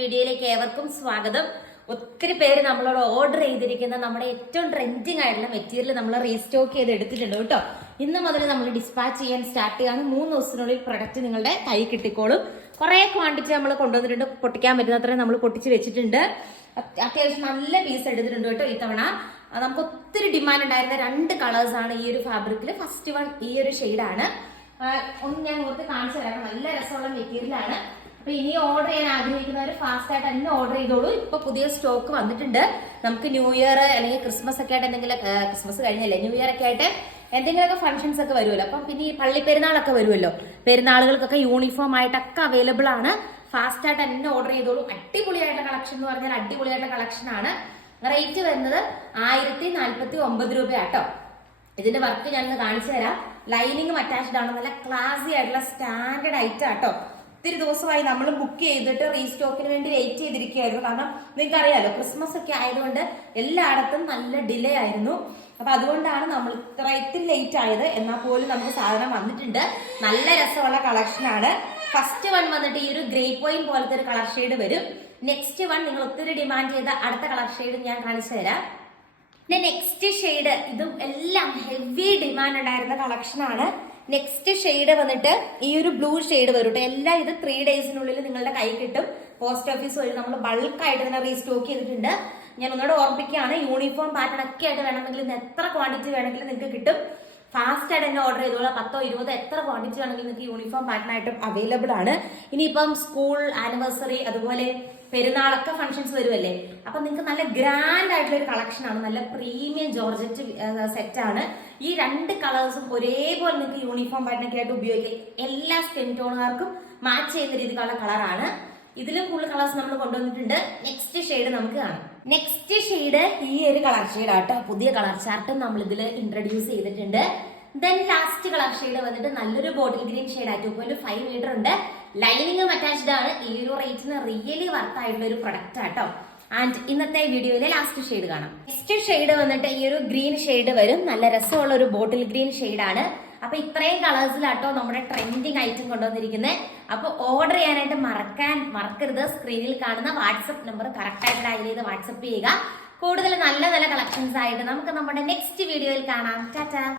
വീഡിയോയിലേക്ക് ഏവർക്കും സ്വാഗതം. ഒത്തിരി പേര് നമ്മളോട് ഓർഡർ ചെയ്തിരിക്കുന്ന നമ്മുടെ ഏറ്റവും ട്രെൻഡിങ് ആയിട്ടുള്ള മെറ്റീരിയൽ നമ്മൾ റീസ്റ്റോക്ക് ചെയ്ത് എടുത്തിട്ടുണ്ട് കേട്ടോ. ഇന്ന് മുതൽ നമ്മൾ ഡിസ്പാച്ച് ചെയ്യാൻ സ്റ്റാർട്ട് ചെയ്യാണ്. 3 ദിവസത്തിനുള്ളിൽ പ്രൊഡക്റ്റ് നിങ്ങളുടെ കൈ കിട്ടിക്കോളും. കുറെ ക്വാണ്ടിറ്റി നമ്മൾ കൊണ്ടുവന്നിട്ടുണ്ട്. പൊട്ടിക്കാൻ പറ്റുന്നത്രയും നമ്മൾ പൊട്ടിച്ച് വെച്ചിട്ടുണ്ട്. അത്യാവശ്യം നല്ല പീസ് എടുത്തിട്ടുണ്ട് കേട്ടോ. ഇത്തവണ നമുക്ക് ഒത്തിരി ഡിമാൻഡ് ഉണ്ടായിരുന്ന 2 കളേഴ്സ് ആണ് ഈ ഒരു ഫാബ്രിക്കിൽ. ഫസ്റ്റ് വൺ ഈ ഒരു ഷെയ്ഡാണ്. ഒന്ന് ഞാൻ ഓർത്ത് കാണിച്ചു തരാം. നല്ല രസമുള്ള മെറ്റീരിയൽ ആണ്. അപ്പൊ ഇനി ഓർഡർ ചെയ്യാൻ ആഗ്രഹിക്കുന്നവർ ഫാസ്റ്റ് ആയിട്ട് തന്നെ ഓർഡർ ചെയ്തോളൂ. ഇപ്പൊ പുതിയ സ്റ്റോക്ക് വന്നിട്ടുണ്ട്. നമുക്ക് ന്യൂ ഇയർ അല്ലെങ്കിൽ ക്രിസ്മസ് ഒക്കെ ആയിട്ട് എന്തെങ്കിലും, ക്രിസ്മസ് കഴിഞ്ഞല്ലേ, ന്യൂ ഇയർ ഒക്കെ ആയിട്ട് എന്തെങ്കിലുമൊക്കെ ഫംഗ്ഷൻസ് ഒക്കെ വരുമല്ലോ. അപ്പം പിന്നെ ഈ പള്ളി പെരുന്നാളൊക്കെ വരുമല്ലോ. പെരുന്നാളുകൾക്കൊക്കെ യൂണിഫോം ആയിട്ടൊക്കെ അവൈലബിൾ ആണ്. ഫാസ്റ്റ് ആയിട്ട് തന്നെ ഓർഡർ ചെയ്തോളൂ. അടിപൊളിയായിട്ടുള്ള കളക്ഷൻ എന്ന് പറഞ്ഞാൽ അടിപൊളിയായിട്ടുള്ള കളക്ഷൻ ആണ്. റേറ്റ് വരുന്നത് 1049 രൂപയാട്ടോ. ഇതിന്റെ വർക്ക് ഞാനൊന്ന് കാണിച്ചു തരാം. ലൈനിങ്ങും അറ്റാച്ച്ഡ് ആണ്. നല്ല ക്ലാസി ആയിട്ടുള്ള സ്റ്റാൻഡേർഡ് ഐറ്റം ആട്ടോ. ഒത്തിരി ദിവസമായി നമ്മൾ ബുക്ക് ചെയ്തിട്ട് റീസ്റ്റോക്കിന് വേണ്ടി വെയിറ്റ് ചെയ്തിരിക്കുകയായിരുന്നു. കാരണം നിങ്ങൾക്ക് അറിയാലോ, ക്രിസ്മസ് ഒക്കെ ആയതുകൊണ്ട് എല്ലായിടത്തും നല്ല ഡിലേ ആയിരുന്നു. അപ്പൊ അതുകൊണ്ടാണ് നമ്മൾ ഇത്തിരി ലേറ്റ് ആയത്. എന്നാൽ പോലും നമുക്ക് സാധനം വന്നിട്ടുണ്ട്. നല്ല രസമുള്ള കളക്ഷൻ ആണ്. ഫസ്റ്റ് വൺ വന്നിട്ട് ഈ ഒരു ഗ്രേപ്പ് വൈൻ പോലത്തെ ഒരു കളർ ഷെയ്ഡ് വരും. നെക്സ്റ്റ് വൺ നിങ്ങൾ ഒത്തിരി ഡിമാൻഡ് ചെയ്ത അടുത്ത കളർ ഷെയ്ഡ് ഞാൻ കാണിച്ചു തരാം. നെക്സ്റ്റ് ഷെയ്ഡ് ഇതും എല്ലാം ഹെവി ഡിമാൻഡ് ഉണ്ടായിരുന്ന കളക്ഷൻ ആണ്. നെക്സ്റ്റ് ഷെയ്ഡ് വന്നിട്ട് ഈ ഒരു ബ്ലൂ ഷെയ്ഡ് വരും കേട്ടോ. എല്ലാം ഇത് 3 ഡേയ്സിനുള്ളിൽ നിങ്ങളുടെ കൈ കിട്ടും. പോസ്റ്റ് ഓഫീസ് വഴി നമ്മൾ ബൾക്കായിട്ട് തന്നെ റീസ്റ്റോക്ക് ചെയ്തിട്ടുണ്ട്. ഞാൻ ഒന്നുകൂടെ ഓർമ്മിക്കുകയാണ്, യൂണിഫോം പാറ്റേൺ ഒക്കെ ആയിട്ട് വേണമെങ്കിൽ ഇന്ന് എത്ര ക്വാണ്ടിറ്റി വേണമെങ്കിലും നിങ്ങൾക്ക് കിട്ടും. ഫാസ്റ്റ് ആയിട്ട് തന്നെ ഓർഡർ ചെയ്തോളൂ. 10 20 എത്ര ക്വാണ്ടിറ്റി വേണമെങ്കിലും നിങ്ങൾക്ക് യൂണിഫോം പാറ്റേൺ ആയിട്ടും അവൈലബിൾ ആണ്. ഇനിയിപ്പം സ്കൂൾ ആനിവേഴ്സറി അതുപോലെ പെരുന്നാളൊക്കെ ഫംഗ്ഷൻസ് വരുമല്ലേ, അപ്പൊ നിങ്ങൾക്ക് നല്ല ഗ്രാൻഡ് ആയിട്ടുള്ള ഒരു കളക്ഷൻ ആണ്. നല്ല പ്രീമിയം ജോർജറ്റ് സെറ്റ് ആണ്. ഈ 2 കളേഴ്സും ഒരേപോലെ നിങ്ങൾക്ക് യൂണിഫോം പാറ്റേണൊക്കെ ആയിട്ട് ഉപയോഗിക്കാം. എല്ലാ സ്കിൻ ടോണുകാർക്കും മാച്ച് ചെയ്യുന്ന രീതിയിലുള്ള കളറാണ്. ഇതിലും കൂടുതൽ കളേഴ്സ് നമ്മൾ കൊണ്ടുവന്നിട്ടുണ്ട്. നെക്സ്റ്റ് ഷെയ്ഡ് നമുക്ക് കാണാം. നെക്സ്റ്റ് ഷെയ്ഡ് ഈ ഒരു കളർ ഷെയ്ഡ് ആട്ടോ. പുതിയ കളർ ചാർട്ടും നമ്മൾ ഇതിൽ ഇൻട്രൊഡ്യൂസ് ചെയ്തിട്ടുണ്ട്. ദെൻ ലാസ്റ്റ് കളർ ഷെയ്ഡ് വന്നിട്ട് നല്ലൊരു ബോട്ടിൽ ഗ്രീൻ ഷെയ്ഡ് ആയിട്ട് 2.5 മീറ്റർ ഉണ്ട്. ലൈനിങ്ങും അറ്റാച്ച്ഡ് ആണ്. ഈ ഒരു റേറ്റിന് റിയലി വർത്ത് ആയിട്ടുള്ള ഒരു പ്രൊഡക്റ്റ് ആട്ടോ. ആൻഡ് ഇന്നത്തെ വീഡിയോയിലെ ലാസ്റ്റ് ഷെയ്ഡ് കാണാം. നെക്സ്റ്റ് ഷെയ്ഡ് വന്നിട്ട് ഈ ഒരു ഗ്രീൻ ഷെയ്ഡ് വരും. നല്ല രസമുള്ള ഒരു ബോട്ടിൽ ഗ്രീൻ ഷെയ്ഡ് ആണ്. അപ്പൊ ഇത്രയും കളേഴ്സിലാട്ടോ നമ്മുടെ ട്രെൻഡിങ് ഐറ്റം കൊണ്ടുവന്നിരിക്കുന്നത്. അപ്പൊ ഓർഡർ ചെയ്യാനായിട്ട് മറക്കരുത്. സ്ക്രീനിൽ കാണുന്ന വാട്സപ്പ് നമ്പർ കറക്റ്റ് ആയിട്ട് ഡയൽ ചെയ്ത് വാട്സപ്പ് ചെയ്യുക. കൂടുതൽ നല്ല നല്ല കളക്ഷൻസ് ആയിട്ട് നമുക്ക് നമ്മുടെ നെക്സ്റ്റ് വീഡിയോയിൽ കാണാം. ടാറ്റാ.